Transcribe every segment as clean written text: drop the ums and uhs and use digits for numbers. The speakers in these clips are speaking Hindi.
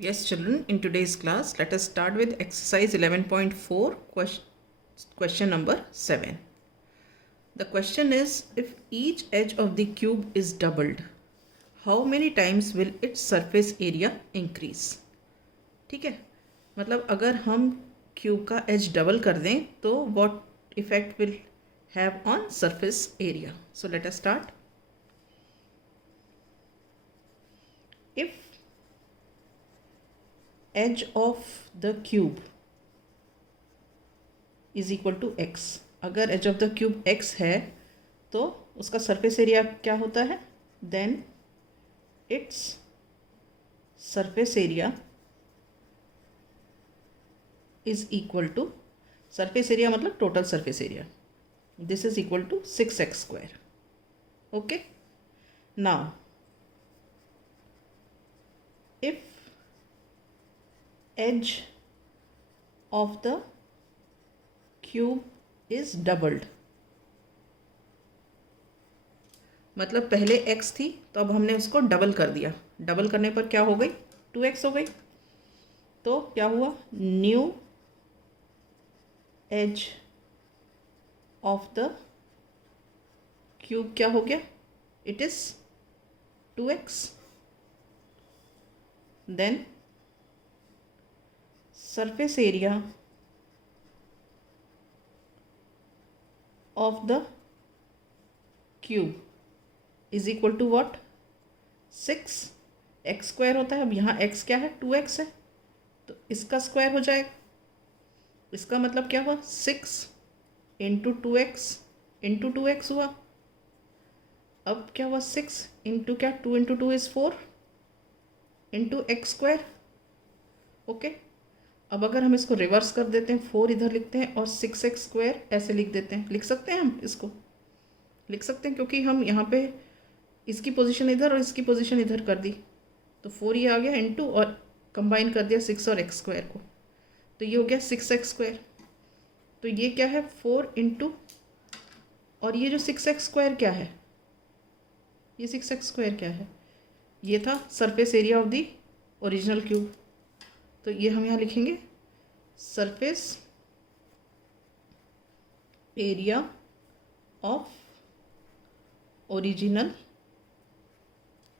Yes, children, in today's class, let us start with exercise 11.4, question number 7. The question is, if each edge of the cube is doubled, how many times will its surface area increase? ठीक है, मतलब अगर हम क्यूब का एज डबल कर दें तो what effect will have on surface area? So let us start. If edge of the cube is equal to x, अगर edge of the cube x है तो उसका सरफेस एरिया क्या होता है? Then it's surface area is equal to, surface area मतलब total surface area, this is equal to 6x². Okay, now if edge of the cube is doubled, मतलब पहले x थी तो अब हमने उसको डबल कर दिया. डबल करने पर क्या हो गई? 2x हो गई. तो क्या हुआ? New edge of the cube क्या हो गया? It is 2x. Then surface area of the cube is equal to what? 6. x² होता है. अब यहाँ x क्या है? 2x है, तो इसका स्क्वायर हो जाएगा. इसका मतलब क्या हुआ? 6 इंटू 2x इंटू 2x हुआ. अब क्या हुआ? 6 इंटू क्या? 2 into 2 is 4 into x². Okay, अब अगर हम इसको रिवर्स कर देते हैं, 4 इधर लिखते हैं और 6x² ऐसे लिख देते हैं. लिख सकते हैं, हम इसको लिख सकते हैं क्योंकि हम यहाँ पे इसकी पोजीशन इधर और इसकी पोजीशन इधर कर दी, तो 4 ये आ गया इंटू और कंबाइन कर दिया 6 और x² को, तो ये हो गया 6x². तो ये क्या है? 4 इंटू, और ये जो 6x² क्या है? ये 6x² क्या है? ये था surface area of the original cube. तो ये हम यहाँ लिखेंगे surface area of original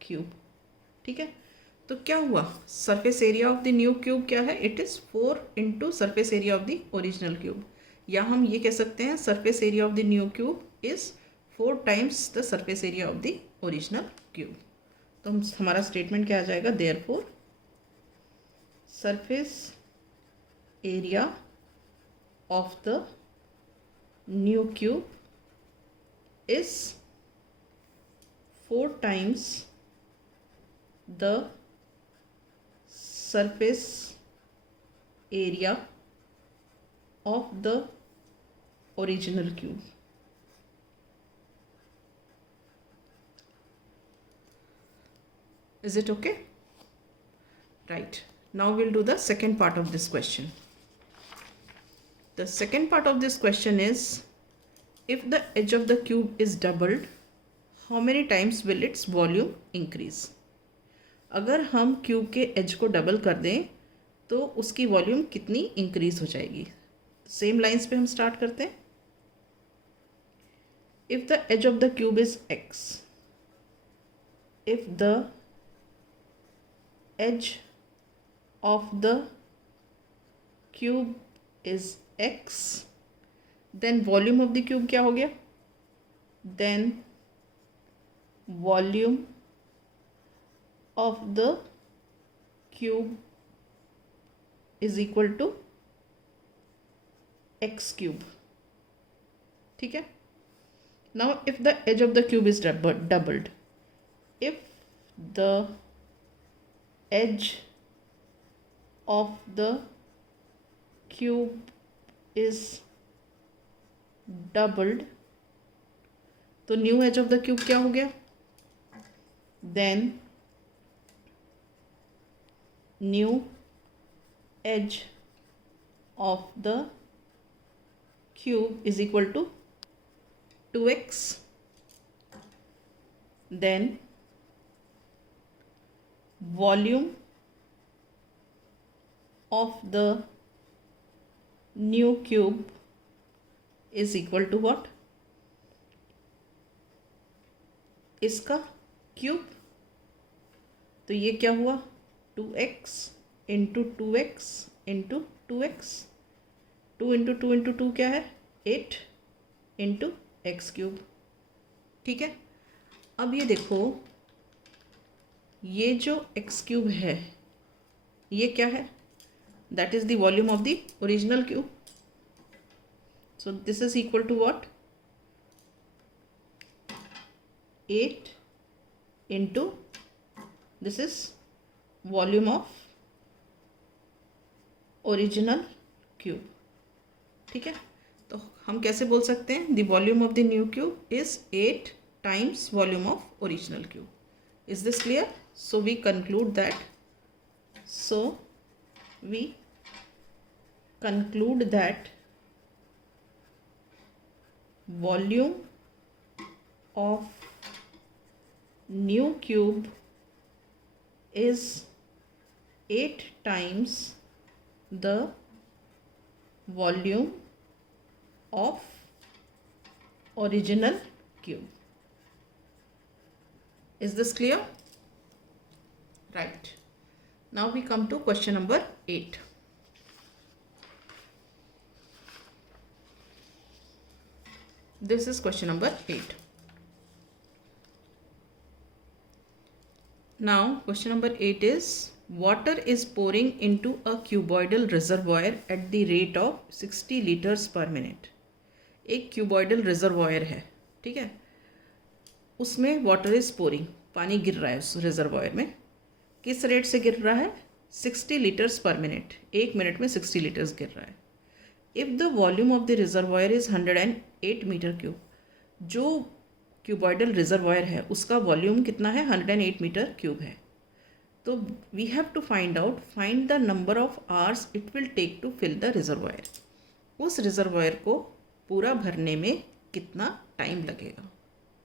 cube. ठीक है, तो क्या हुआ? Surface area of the new cube क्या है? It is 4 into surface area of the original cube. या हम ये कह सकते हैं surface area of the new cube is 4 times the surface area of the original cube. तो हमारा स्टेटमेंट क्या आ जाएगा? Therefore surface area of the new cube is 4 times the surface area of the original cube. Is it okay? Right. Now we'll do the second part of this question. The second part of this question is, if the edge of the cube is doubled, how many times will its volume increase? अगर हम क्यूब के एज को डबल कर दें तो उसकी वॉल्यूम कितनी इंक्रीज हो जाएगी? सेम लाइंस पे हम स्टार्ट करते हैं. If the edge of the cube is x, if the edge of the cube is x, then volume of the cube क्या हो गया? then volume of the cube is equal to x cube. ठीक है, now if the edge of the cube is doubled, if the edge of the cube is doubled, तो new edge of the cube क्या हो गया? Then new edge of the cube is equal to 2x. Then volume of the new cube is equal to what? इसका क्यूब, तो ये क्या हुआ? 2x into 2x into 2x, 2 into 2 into 2 क्या है? 8 इंटू एक्स क्यूब। ठीक है, अब ये देखो, ये जो एक्स क्यूब है ये क्या है? That is the volume of the original cube. So this is equal to what? 8 into this is volume of original cube. ठीक है, तो हम कैसे बोल सकते हैं? The volume of the new cube is 8 times volume of original cube. Is this clear? So we conclude that volume of new cube is 8 times the volume of original cube. Is this clear? Right. Now we come to question number 8. This is question number 8. Now question number 8 is, water is pouring into a cuboidal reservoir at the rate of 60 liters per minute. एक cuboidal reservoir है, ठीक है, उसमें वाटर इज पोरिंग, पानी गिर रहा है उस रिजर्वायर में। किस रेट से गिर रहा है? 60 लीटर्स पर मिनट, 1 मिनट में 60 लीटर्स गिर रहा है। If the volume of the reservoir is 108 metre cube, जो क्यूबॉइडल रिजर्वायर है उसका वॉल्यूम कितना है? 108 मीटर क्यूब है। तो we have to find the number of hours it will take to fill the reservoir. उस रिजर्वायर को पूरा भरने में कितना टाइम लगेगा,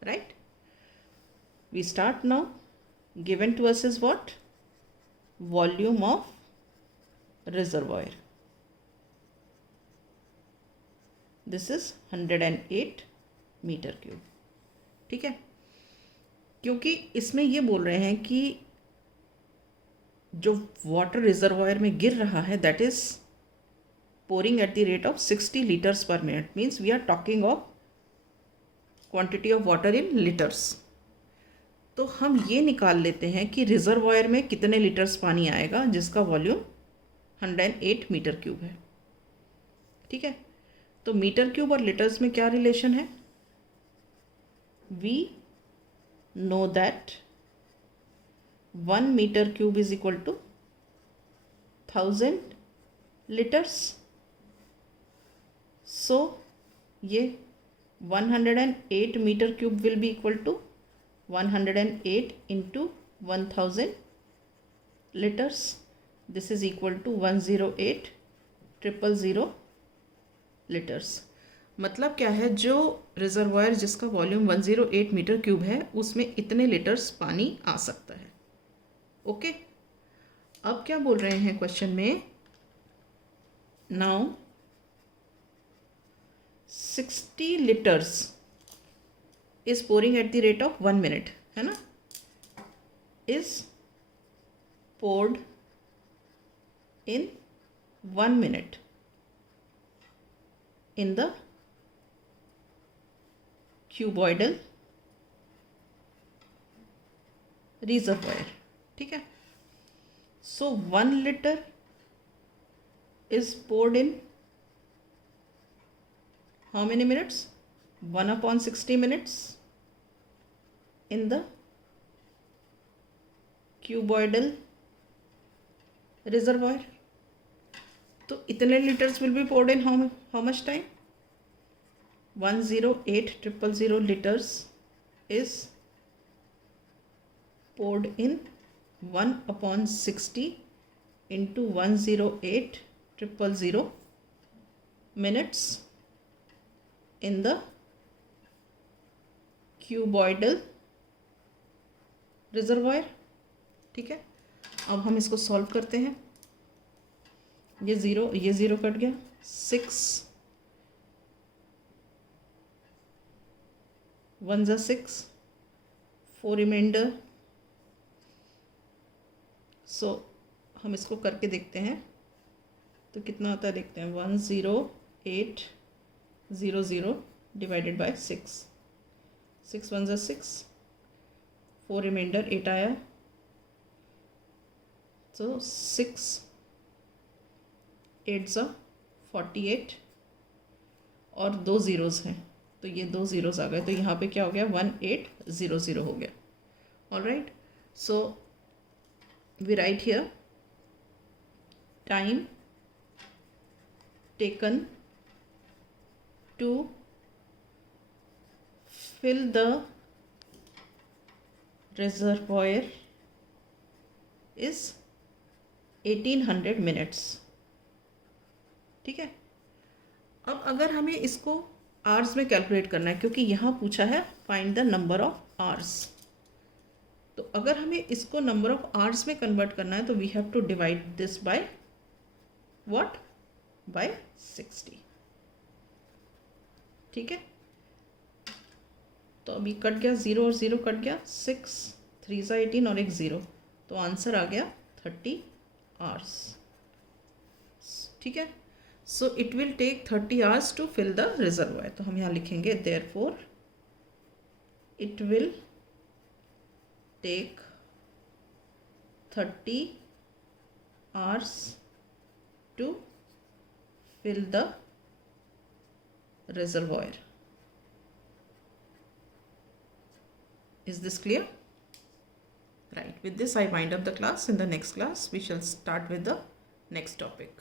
right? We start now. Given to us is what? Volume of reservoir. This is 108 metre cube. ठीक है, क्योंकि इसमें ये बोल रहे हैं कि जो वाटर रिजर्वायर में गिर रहा है that is pouring at the rate of 60 litres per minute, means we are talking of quantity of water in litres. तो हम ये निकाल लेते हैं कि रिजर्वायर में कितने लीटर्स पानी आएगा जिसका वॉल्यूम 108 मीटर क्यूब है। ठीक है, तो मीटर क्यूब और लीटर्स में क्या रिलेशन है? We know that 1 metre cube is equal to 1000 litres. So ये 108 metre cube will be equal to 108 into 1000 liters. This is equal to 108,000 liters. मतलब क्या है? जो रिजर्वायर जिसका वॉल्यूम 108 मीटर क्यूब है उसमें इतने लीटर्स पानी आ सकता है। ओके, अब क्या बोल रहे हैं क्वेश्चन में? Now 60 litres is pouring at the rate of 1 minute, है ना, is poured in 1 minute in the cuboidal reservoir. ठीक है, so 1 liter is poured in how many minutes? 1/60 minutes in the cuboidal reservoir. तो इतने litres will be poured in how much time? 108,000 liters is poured in 1/60 into 108,000 minutes in the cuboidal reservoir. ठीक है, अब हम इसको सॉल्व करते हैं। ये ज़ीरो कट गया, 6 1 ज़ा 6, 4 रिमाइंडर। सो हम इसको करके देखते हैं तो कितना होता है, देखते हैं। 10800 डिवाइडेड बाय 6, 6 1 ज़ा 6, 4 रिमाइंडर 8 आया, तो 6 8 ज़ा 48 और 2 ज़ीरोज़ हैं, तो ये 2 ज़ीरोज़ आ गए, तो यहाँ पे क्या हो गया, 1800 हो गया। Alright, so we write here time taken to fill the reservoir is 1800 minutes। ठीक है, अब अगर हमें इसको आवर्स में कैलकुलेट करना है, क्योंकि यहाँ पूछा है find the number of hours, तो अगर हमें इसको नंबर ऑफ आवर्स में कन्वर्ट करना है तो we have to divide this by what, by 60। ठीक है, तो अभी कट गया, 0 और 0 कट गया, 6 3 ज़ा 18 और एक 0, तो आंसर आ गया 30 आवर्स। ठीक है, so it will take 30 hours to fill the reservoir. तो हम यहाँ लिखेंगे therefore it will take 30 hours to fill the reservoir. Is this clear? Right. With this I wind up the class. In the next class we shall start with the next topic.